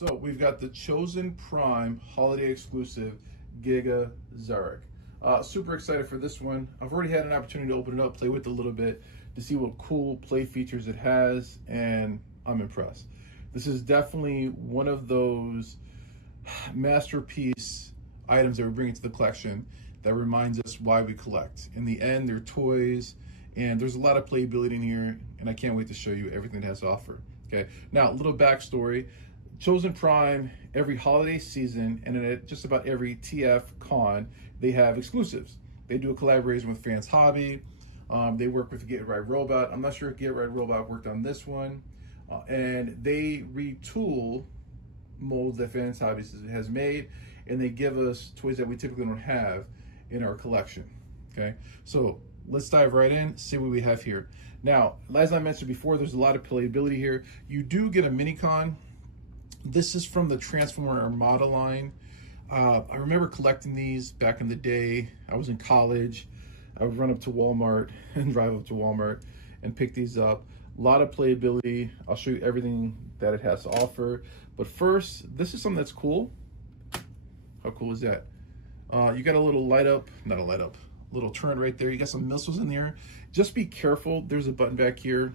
So we've got the Chosen Prime holiday exclusive Giga-Zarak. Super excited for this one. I've already had an opportunity to open it up, play with it a little bit to see what cool play features it has, and I'm impressed. This is definitely one of those masterpiece items that we bring into the collection that reminds us why we collect. In the end, they're toys, and there's a lot of playability in here, and I can't wait to show you everything it has to offer. Okay, now a little backstory. Chosen Prime, every holiday season, and at just about every TF con, they have exclusives. They do a collaboration with Fans Hobby. They work with Get Right Robot. I'm not sure if Get Right Robot worked on this one. And they retool molds that Fans Hobby has made, and they give us toys that we typically don't have in our collection. Okay, so let's dive right in, see what we have here. Now, as I mentioned before, there's a lot of playability here. You do get a mini-con. This is from the Transformer Armada line. I remember collecting these back in the day. I was in college. I would run up to Walmart and drive up to Walmart and pick these up. A lot of playability. I'll show you everything that it has to offer. But first, this is something that's cool. How cool is that? You got a little little turret right there. You got some missiles in there. Just be careful. There's a button back here.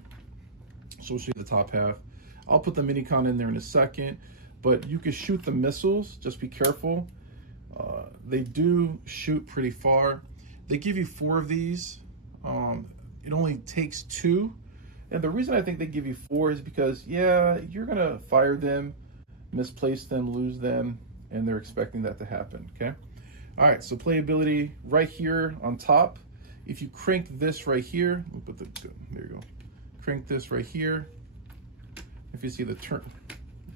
So we'll show you the top half. I'll put the mini-con in there in a second, but you can shoot the missiles. Just be careful. They do shoot pretty far. They give you 4 of these. It only takes 2. And the reason I think they give you 4 is because, yeah, you're gonna fire them, misplace them, lose them, and they're expecting that to happen, okay? All right, so playability right here on top. If you crank this right here, we'll put there you go. Crank this right here. If you see the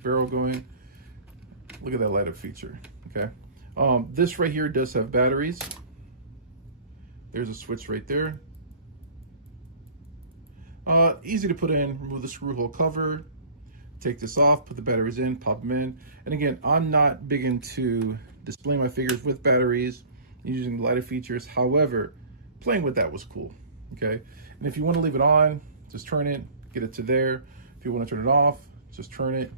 barrel going, look at that light up feature, okay? This right here does have batteries. There's a switch right there. Easy to put in. Remove the screw hole cover, take this off, put the batteries in, pop them in. And again, I'm not big into displaying my figures with batteries, using the lighter features. However, playing with that was cool, okay? And if you want to leave it on, just turn it, get it to there. If you want to turn it off, just turn it,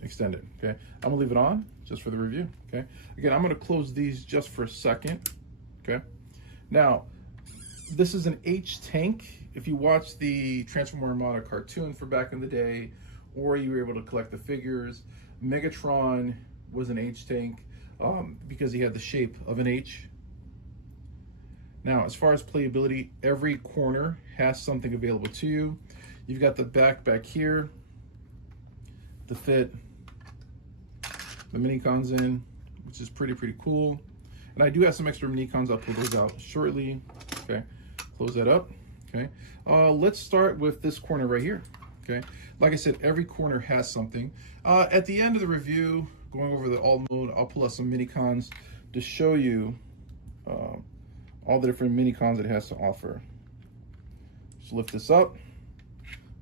extend it, okay? I'm gonna leave it on just for the review, okay? Again, I'm gonna close these just for a second, okay? Now, this is an H tank. If you watch the Transformer Armada cartoon for back in the day, or you were able to collect the figures, Megatron was an H tank because he had the shape of an H. Now, as far as playability, every corner has something available to you. You've got the back here, the fit, the mini-cons in, which is pretty cool. And I do have some extra mini-cons. I'll pull those out shortly. Okay, close that up. Okay, let's start with this corner right here. Okay, like I said, every corner has something. At the end of the review, going over the alt mode, I'll pull out some mini-cons to show you all the different mini-cons it has to offer. Just lift this up,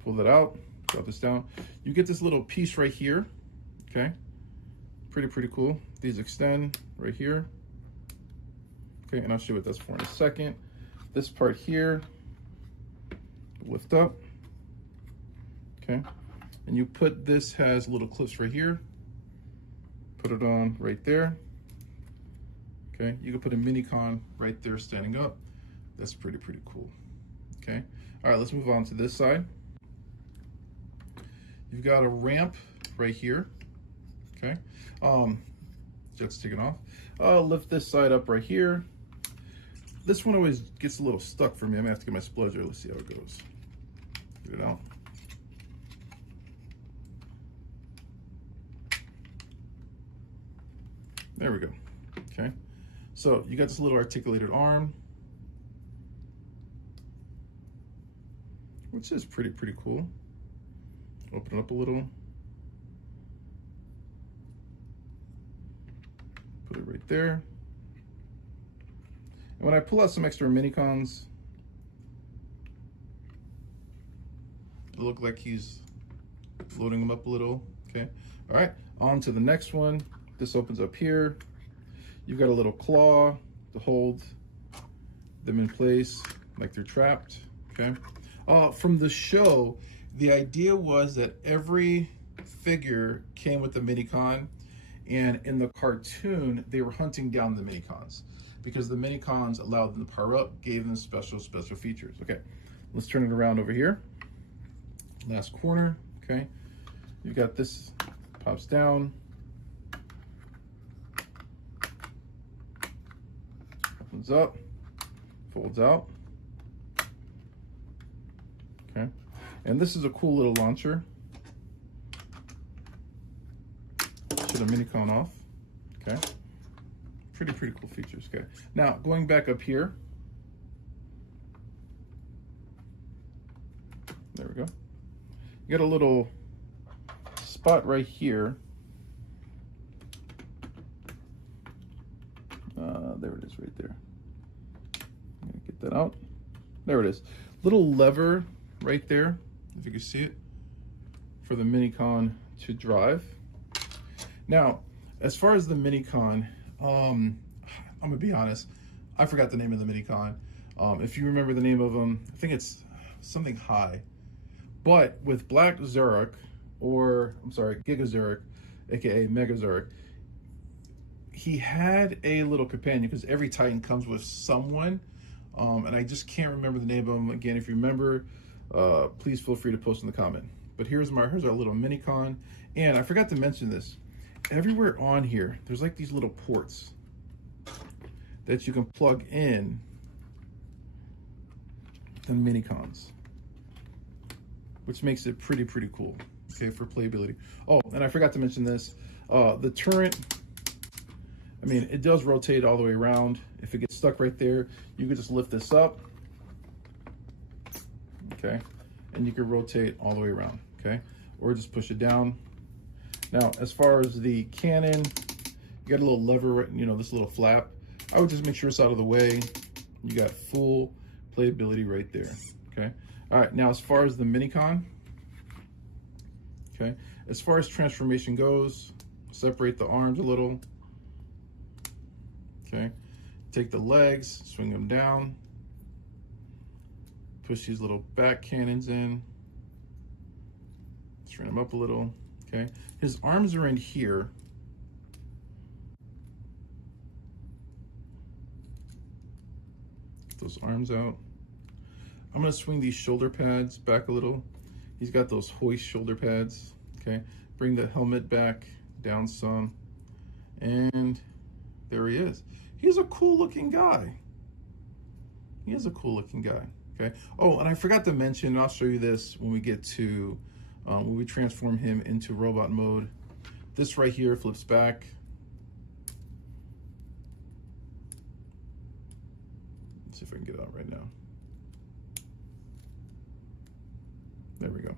pull that out, drop this down. You get this little piece right here, okay? Pretty cool. These extend right here. Okay, and I'll show you what that's for in a second. This part here, lift up, okay? And you put, this has little clips right here. Put it on right there. Okay, you can put a mini-con right there standing up. That's pretty cool. Okay, all right, let's move on to this side. You've got a ramp right here. Okay, just take it off. Lift this side up right here. This one always gets a little stuck for me. I'm gonna have to get my sploger. Let's see how it goes. Get it out. There we go. Okay. So you got this little articulated arm, which is pretty cool. Open it up a little. Put it right there. And when I pull out some extra mini-cons, it looks like he's loading them up a little. Okay. All right. On to the next one. This opens up here. You've got a little claw to hold them in place like they're trapped, okay? From the show, the idea was that every figure came with the Minicon, and in the cartoon, they were hunting down the Minicons because the Minicons allowed them to power up, gave them special features. Okay, let's turn it around over here. Last corner, okay. You've got this, pops down, opens up, folds out. Okay, and this is a cool little launcher. Shut a Minicon off. Okay, pretty cool features. Okay, now going back up here. There we go. You got a little spot right here. There it is right there. I'm gonna get that out. There it is. Little lever right there, if you can see it, for the Minicon to drive. Now, as far as the Minicon, I'm gonna be honest, I forgot the name of the Minicon. If you remember the name of them, I think it's something high. But with Black Zarak, or I'm sorry, Giga-Zarak, aka Mega-Zarak, he had a little companion, because every Titan comes with someone, and I just can't remember the name of them. Again, if you remember, please feel free to post in the comment. But here's our little Minicon, and I forgot to mention this. Everywhere on here, there's like these little ports that you can plug in the Minicons, which makes it pretty cool, okay, for playability. Oh, and I forgot to mention this. The turret, I mean, it does rotate all the way around. If it gets stuck right there, you can just lift this up, okay, and you can rotate all the way around, okay, or just push it down. Now, as far as the cannon, you got a little lever, you know, this little flap. I would just make sure it's out of the way. You got full playability right there, okay. All right, now as far as the Minicon, okay, as far as transformation goes, separate the arms a little, okay, take the legs, swing them down, push these little back cannons in, straighten them up a little, okay. His arms are in here. Get those arms out. I'm gonna swing these shoulder pads back a little. He's got those hoist shoulder pads, okay. Bring the helmet back down some, and there he is. He's a cool looking guy. He is a cool looking guy, okay. Oh, and I forgot to mention, and I'll show you this when we get to, when we transform him into robot mode. This right here flips back. Let's see if I can get it out right now. There we go.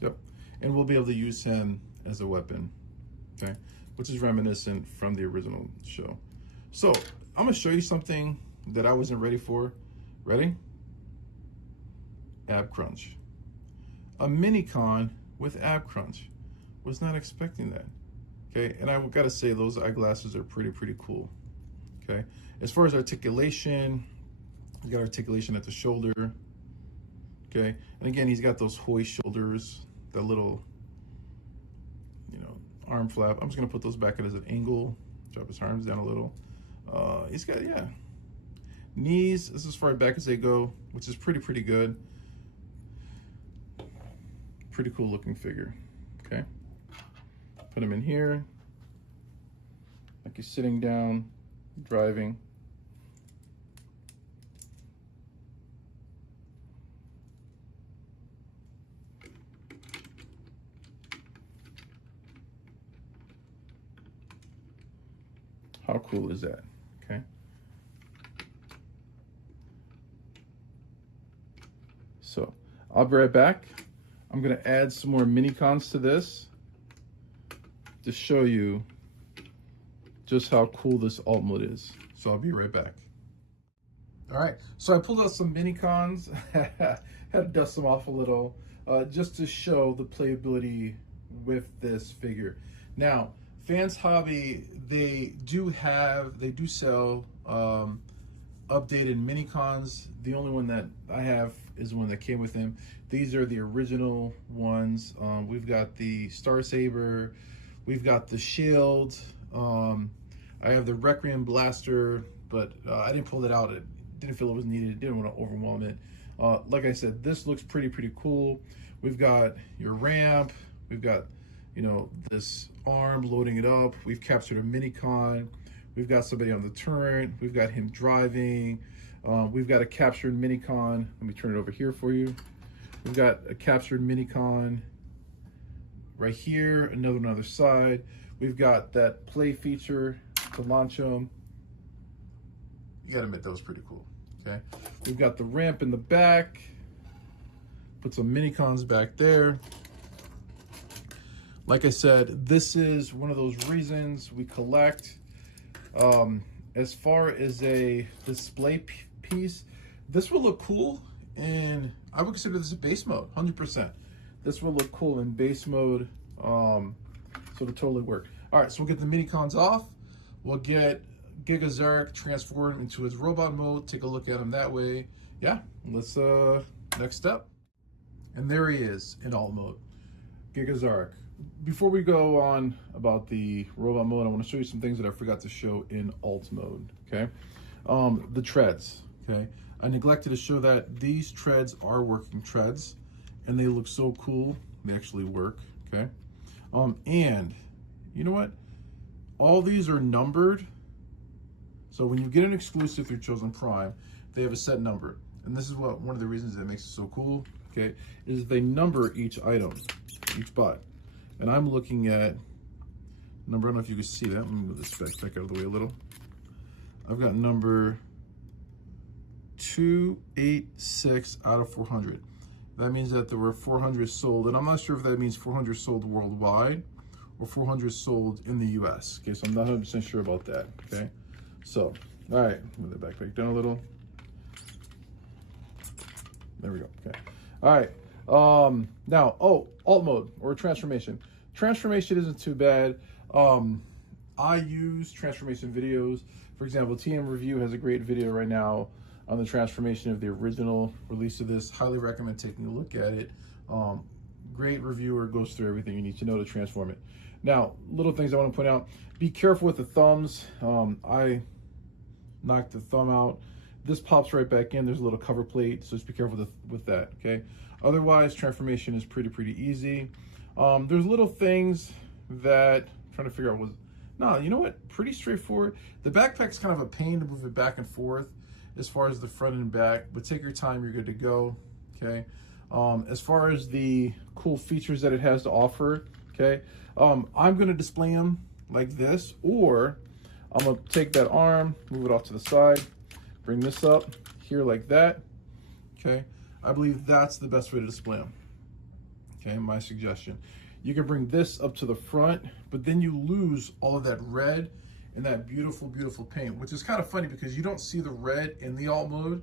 Yep. And we'll be able to use him as a weapon, okay? Which is reminiscent from the original show. So I'm gonna show you something that I wasn't ready for. Ready? Ab crunch. A Minicon with ab crunch. Was not expecting that, okay? And I gotta say, those eyeglasses are pretty cool, okay? As far as articulation, you got articulation at the shoulder, okay? And again, he's got those hoist shoulders, that little, you know, arm flap. I'm just gonna put those back at an angle, drop his arms down a little. He's got, yeah, knees, this is as far back as they go, which is pretty good. Pretty cool looking figure, okay? Put him in here, like he's sitting down, driving. How cool is that, okay? So I'll be right back. I'm gonna add some more Minicons to this to show you just how cool this alt mode is. So I'll be right back. All right, so I pulled out some Minicons, had to dust them off a little, just to show the playability with this figure. Now, Fans Hobby, they do sell a updated mini cons. The only one that I have is the one that came with him. These are the original ones. We've got the Star Saber, we've got the Shield. I have the Requiem Blaster, but I didn't pull it out. It didn't feel it was needed. Didn't want to overwhelm it. Like I said, this looks pretty cool. We've got your ramp. We've got, you know, this arm loading it up. We've captured a mini con. We've got somebody on the turret. We've got him driving. We've got a captured mini con. Let me turn it over here for you. We've got a captured mini con right here, another on the other side. We've got that play feature to launch them. You gotta admit that was pretty cool, okay? We've got the ramp in the back. Put some mini cons back there. Like I said, this is one of those reasons we collect. As far as a display piece, this will look cool, and I would consider this a base mode, 100%. This will look cool in base mode, so it'll totally work. All right, so we'll get the mini cons off. We'll get Giga-Zarak transformed into his robot mode. Take a look at him that way. Yeah, let's, next step. And there he is in alt mode, Giga-Zarak. Before we go on about the robot mode, I want to show you some things that I forgot to show in alt mode, okay? The treads, okay? I neglected to show that these treads are working treads, and they look so cool. They actually work, okay? And you know what? All these are numbered. So when you get an exclusive through Chosen Prime, they have a set number. And this is what one of the reasons that makes it so cool, okay, is they number each item, each bot. And I'm looking at number, I don't know if you can see that. Let me move this back out of the way a little. I've got number 286 out of 400. That means that there were 400 sold, and I'm not sure if that means 400 sold worldwide or 400 sold in the US. Okay, so I'm not 100% sure about that, okay? So, all right, move the backpack down a little. There we go, okay. All right, now, alt mode or transformation. Transformation isn't too bad. I use transformation videos. For example, TM Review has a great video right now on the transformation of the original release of this. Highly recommend taking a look at it. Great reviewer, goes through everything you need to know to transform it. Now, little things I want to point out. Be careful with the thumbs. I knocked the thumb out. This pops right back in. There's a little cover plate, so just be careful with that, okay? Otherwise, transformation is pretty easy. There's little things that I'm trying to figure out no, you know what? Pretty straightforward. The backpack's kind of a pain to move it back and forth as far as the front and back, but take your time, you're good to go, okay? As far as the cool features that it has to offer, okay? I'm gonna display them like this, or I'm gonna take that arm, move it off to the side, bring this up here like that, okay? I believe that's the best way to display them, okay? My suggestion. You can bring this up to the front, but then you lose all of that red and that beautiful paint, which is kind of funny because you don't see the red in the alt mode,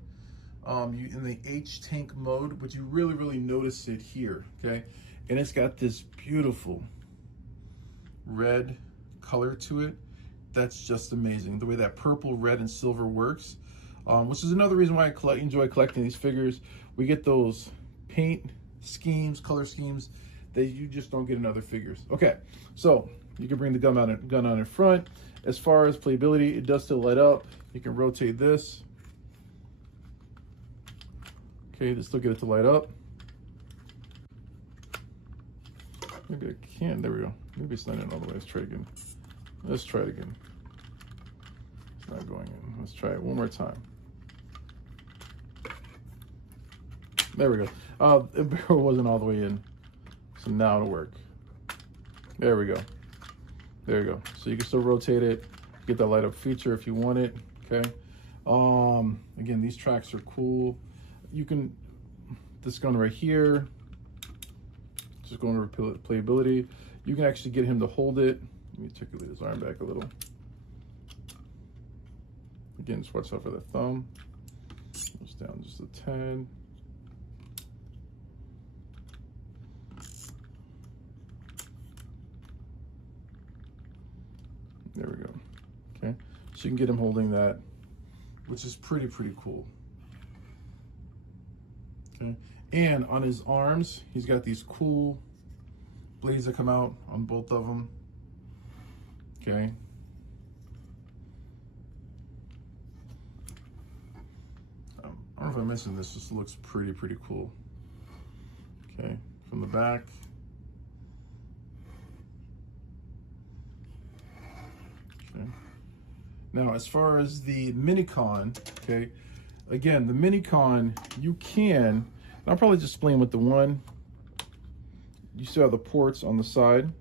in the H tank mode, but you really notice it here, okay? And it's got this beautiful red color to it. That's just amazing. The way that purple, red, and silver works, which is another reason why I enjoy collecting these figures. We get those paint schemes, color schemes that you just don't get in other figures. Okay, so you can bring the gun on in front. As far as playability, it does still light up. You can rotate this. Okay, to still get it to light up. Maybe I can, there we go. Maybe it's not in all the way, let's try it again. Let's try it again. It's not going in. Let's try it one more time. There we go. The barrel wasn't all the way in. So now it'll work. There we go. There you go. So you can still rotate it, get that light up feature if you want it, okay? Again, these tracks are cool. You can, this gun right here, just going to playability. You can actually get him to hold it. Let me articulate his arm back a little. Again, just watch out for the thumb. Just down just a tad. There we go. Okay, so you can get him holding that which is pretty cool. Okay, and on his arms, he's got these cool blades that come out on both of them. Okay. I don't know if I mentioned this, just looks pretty cool. Okay, from the back. Okay. Now, as far as the Minicon, okay, again, the Minicon, you can, and I'll probably just explain with the one. You still have the ports on the side.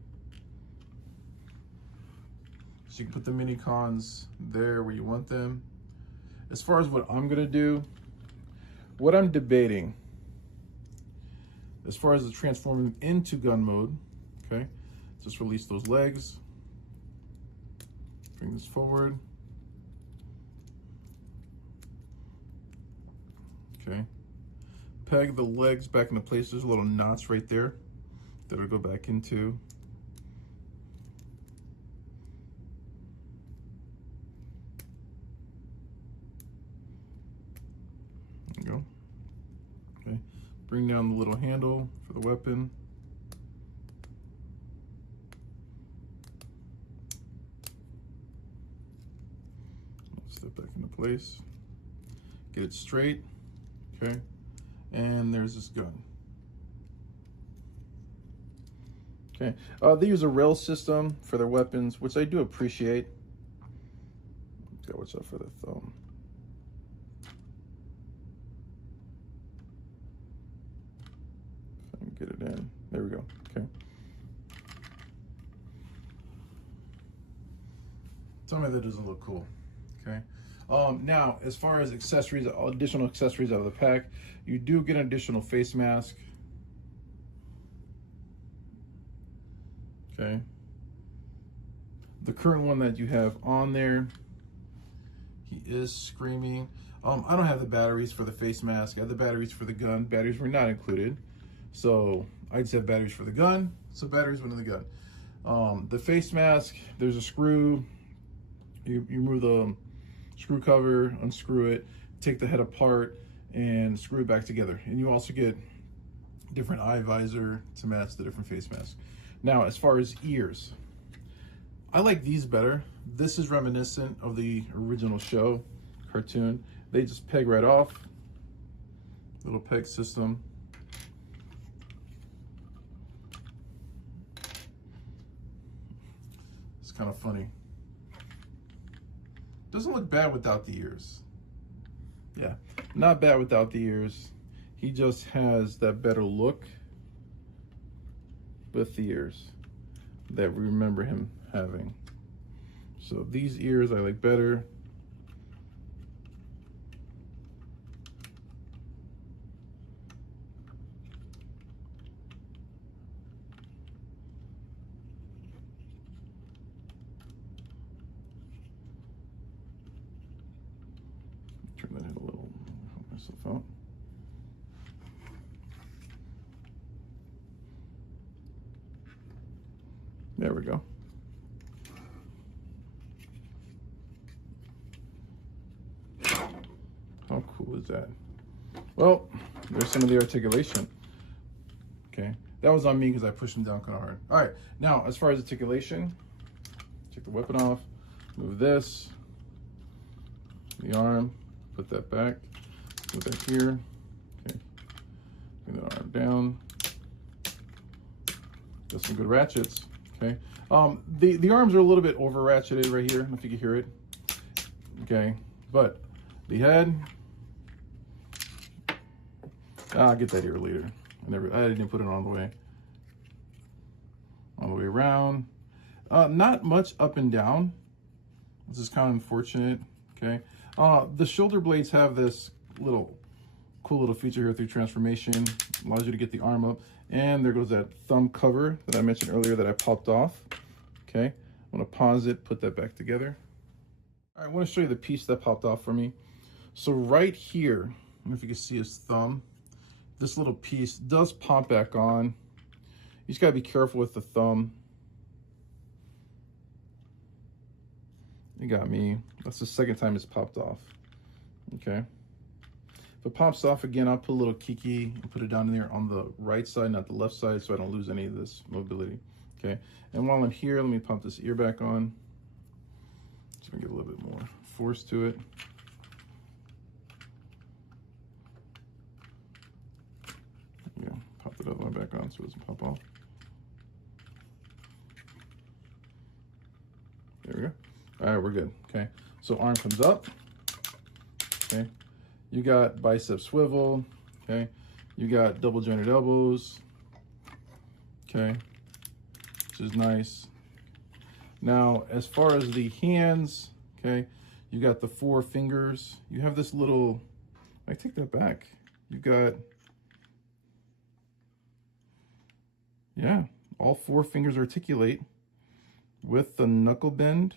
So you can put the Minicons there where you want them. As far as what I'm gonna do, what I'm debating, as far as the transforming into gun mode, okay, just release those legs, bring this forward, okay, peg the legs back into place. There's little knots right there that will go back into. There you go. Okay, bring down the little handle for the weapon. Step back into place. Get it straight. Okay, and there's this gun. Okay, they use a rail system for their weapons, which I do appreciate. Gotta watch out for the thumb. If I can get it in. There we go. Okay. Tell me that doesn't look cool. Okay. Now, as far as accessories, additional accessories out of the pack, you do get an additional face mask. Okay. The current one that you have on there, he is screaming. I don't have the batteries for the face mask. I have the batteries for the gun. Batteries were not included. So I just have batteries for the gun. So batteries went in the gun. The face mask, there's a screw. You remove the screw cover, unscrew it, take the head apart, and screw it back together. And you also get different eye visor to match the different face masks. Now, as far as ears, I like these better. This is reminiscent of the original show, cartoon. They just peg right off. Little peg system. It's kind of funny. Doesn't look bad without the ears. Yeah, not bad without the ears. He just has that better look with the ears that we remember him having. So these ears I like better. Turn that head a little, help myself out. There we go. How cool is that? Well, there's some of the articulation. Okay, that was on me because I pushed him down kind of hard. All right, now as far as articulation, take the weapon off, move this, the arm, put that back, put that here. Okay, bring that arm down. Got some good ratchets. Okay, the arms are a little bit over ratcheted right here. I don't know if you can hear it. Okay, but the head, I'll get that here later. I didn't put it all the way around. Not much up and down. This is kind of unfortunate. Okay, the shoulder blades have this cool little feature here through transformation. Allows you to get the arm up. And there goes that thumb cover that I mentioned earlier that I popped off. Okay, I'm gonna pause it, put that back together. All right, I wanna show you the piece that popped off for me. So right here, I don't know if you can see his thumb, this little piece does pop back on. You just gotta be careful with the thumb. You got me. That's the second time it's popped off. Okay. If it pops off again, I'll put a little kiki and put it down in there on the right side, not the left side, so I don't lose any of this mobility. Okay. And while I'm here, let me pump this ear back on. Just gonna give a little bit more force to it. Yeah, pop the other one back on so it doesn't pop off. There we go. All right, we're good. Okay. So arm comes up. Okay. You got bicep swivel. Okay. You got double jointed elbows. Okay. Which is nice. Now, as far as the hands, okay, you got the 4 fingers. You have this little, I take that back. You got, yeah, all 4 fingers articulate with the knuckle bend.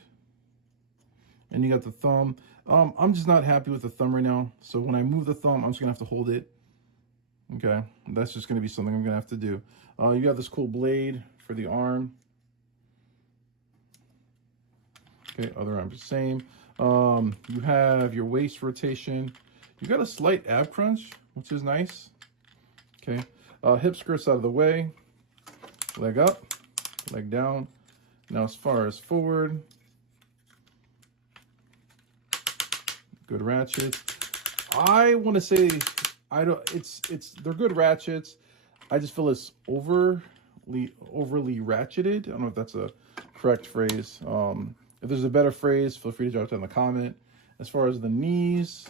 And you got the thumb. I'm just not happy with the thumb right now. So when I move the thumb, I'm just gonna have to hold it. Okay, that's just gonna be something I'm gonna have to do. You got this cool blade for the arm. Okay, other arm the same. You have your waist rotation. You got a slight ab crunch, which is nice. Okay, hip skirts out of the way. Leg up, leg down. Now as far as forward, good ratchets. I want to say they're good ratchets. I just feel it's overly ratcheted. I don't know if that's a correct phrase. If there's a better phrase, feel free to drop it down in the comment. As far as the knees,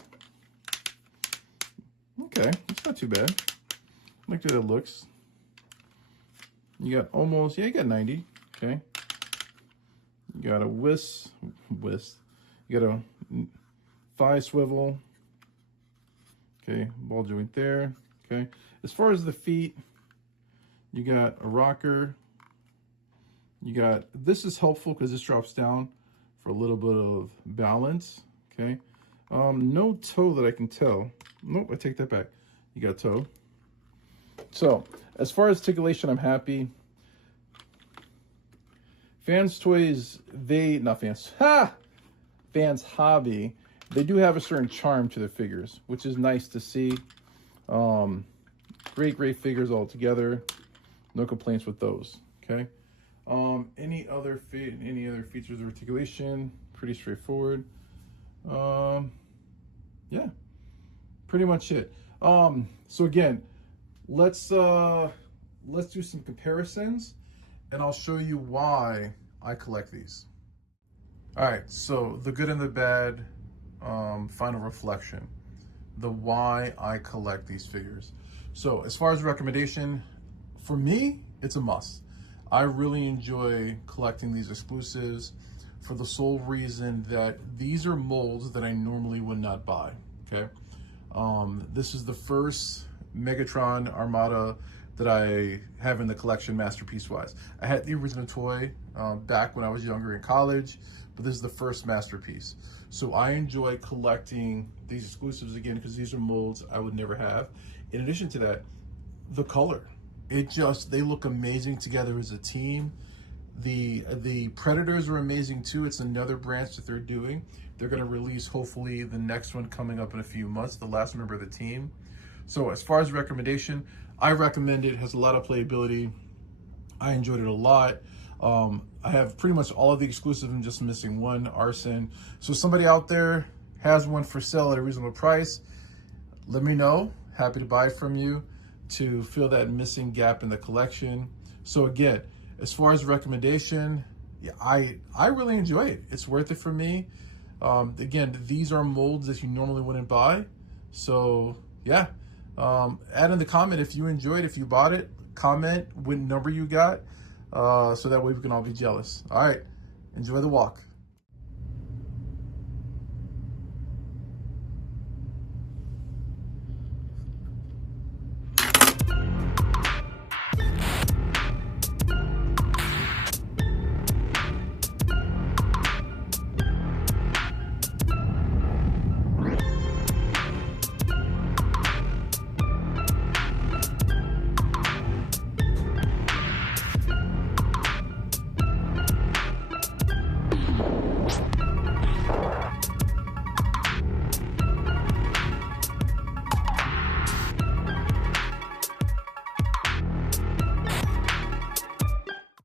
okay, it's not too bad. I like the way it looks. You got almost, yeah, you got 90. Okay. You got a whisk. You got a thigh swivel. Okay, ball joint there. Okay. As far as the feet, you got a rocker. You got, this is helpful because this drops down for a little bit of balance. Okay. No toe that I can tell. Nope, I take that back. You got toe. So as far as articulation, I'm happy. Fans Toys, Fans Hobby, they do have a certain charm to their figures, which is nice to see. Great figures all together. No complaints with those. Okay. Any other features of articulation? Pretty straightforward. Yeah, pretty much it. So again, let's do some comparisons, and I'll show you why I collect these. All right, so the good and the bad, final reflection, the why I collect these figures. So as far as recommendation, for me, it's a must. I really enjoy collecting these exclusives for the sole reason that these are molds that I normally would not buy, okay? This is the first Megatron Armada that I have in the collection masterpiece-wise. I had the original toy back when I was younger in college, but this is the first masterpiece. So I enjoy collecting these exclusives again because these are molds I would never have. In addition to that, the color. They look amazing together as a team. The Predators are amazing too. It's another branch that they're doing. They're gonna release hopefully the next one coming up in a few months, the last member of the team. So as far as recommendation, I recommend it. It has a lot of playability. I enjoyed it a lot. I have pretty much all of the exclusives. I'm just missing one, Arson. So somebody out there has one for sale at a reasonable price, let me know. Happy to buy it from you to fill that missing gap in the collection. So again, as far as recommendation, yeah, I really enjoy it. It's worth it for me. Again, these are molds that you normally wouldn't buy. So yeah, add in the comment if you enjoyed, if you bought it, comment what number you got, so that way we can all be jealous. All right, enjoy the walk.